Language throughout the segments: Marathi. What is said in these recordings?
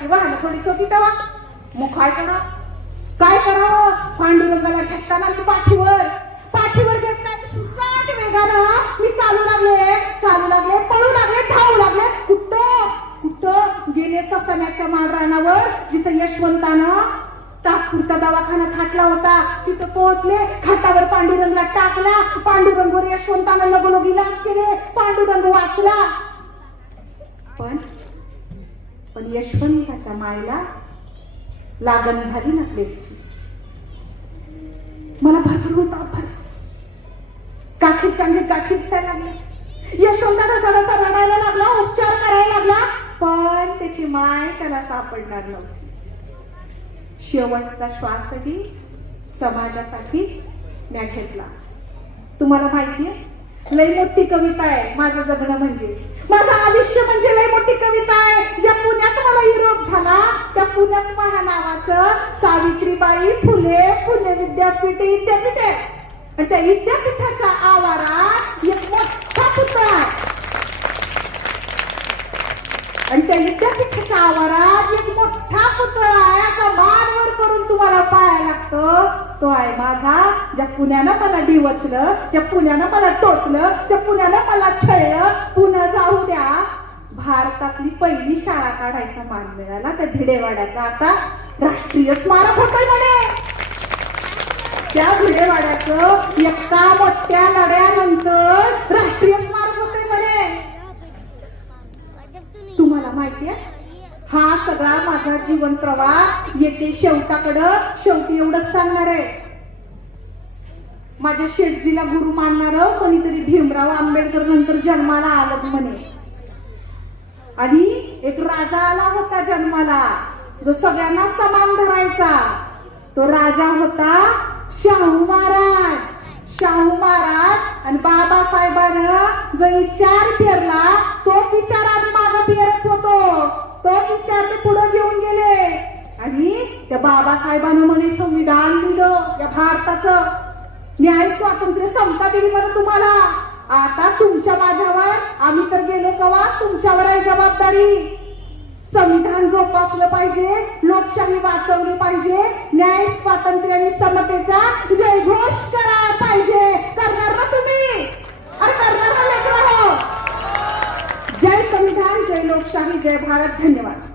किंवा वाहन होती तेव्हा. मग काय करा काय करावं? पांडुरंगाला घेताना मी पाठीवर पाठीवर घेतला मी सुसाट वेगानं मी चालू लागले चालू लागले पळू लागले धावू लागले. कुठं? कुठं? गेले ससण्याच्या माळरानावर जिथं यशवंतानं तात्पुरता दवाखाना थाटला होता. तिथं पोहोचले खाटावर पांडुरंगला टाकला. पांडुरंगवर पण यशवंताच्या मायला लागण झाली ना प्लेटची मला भरपूर होता भर चांगली काखीत साय लागली. यशवंताला सडासा रडायला लागला उपचार करायला लागला पण त्याची माय त्याला सापडणार नव्हती. शेवटचा श्वासही समाजासाठी म्या घेतला. तुम्हाला माहितीये लय मोठी कविता आहे माझं जगणं म्हणजे. माझं आयुष्य म्हणजे लय मोठी कविता आहे ज्या पुण्यात मला युरोप झाला त्या या नावाचं सावित्रीबाई फुले पुणे विद्यापीठ विद्यापीठ आहे आणि त्या विद्यापीठाच्या आवारात एक मोठा पुतळा आहे. आणि त्या विद्यापीठाच्या आवारात एक मोठा पुतळा आहे असा वारवर करून तुम्हाला पाहायला लागतं. तो आहे माझा ज्या पुण्यानं मला डिवचलं ज्या पुण्यानं मला टोचलं ज्या पुण्यानं मला छळलं पुन्हा जाऊ द्या. भारतातली पहिली शाळा काढायचा मान मिळाला त्या भिडेवाड्याचा. आता राष्ट्रीय स्मारक होत म्हणे त्या भिडेवाड्याचं एका मोठ्या लढ्यानंतर राष्ट्रीय स्मारक होतंय म्हणे तुम्हाला माहितीये हा सगळा माझा जीवन प्रवास येते शेवटाकडं शेवटी एवढंच सांगणार आहे. माझ्या शेठजीला गुरु मानणार कोणीतरी भीमराव आंबेडकर नंतर जन्माला आलं म्हणे. आणि एक राजा आला होता जन्माला. जो सगळ्यांना समान धरायचा. तो राजा होता शाहू महाराज. शाहू महाराज आणि बाबासाहेबानं जो विचार पेरला तोच विचार आधी मागं पेरत होतो. तोच विचार ते पुढे घेऊन गेले. आणि त्या बाबासाहेबानं म्हणे संविधान दिलं या भारताचं. न्याय स्वातंत्र्य समता दिली बरं तुम्हाला. आता तुमच्या माझ्यावर आम्ही तुमच्यावर आहे जबाबदारी. संविधान जोपासलं पाहिजे लोकशाही वाचवली पाहिजे न्याय स्वातंत्र्य आणि समतेचा जयघोष करा पाहिजे. करणार ना तुम्ही. अरे करणार ना हो. जय संविधान जय लोकशाही जय भारत. धन्यवाद.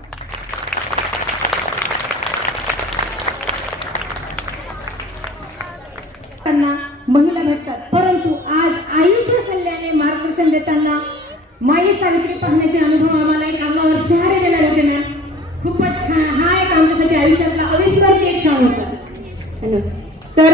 त्यांना महिला भेटतात परंतु आज आईच्या सल्ल्याने मार्गदर्शन देताना माई सावित्री पाहण्याचे अनुभव आम्हाला एक अंगावर शहारे देणार होते मॅम. खूपच छान. हा एक आमच्यासाठी आयुष्यातला अविस्मरणीय क्षण होता. तर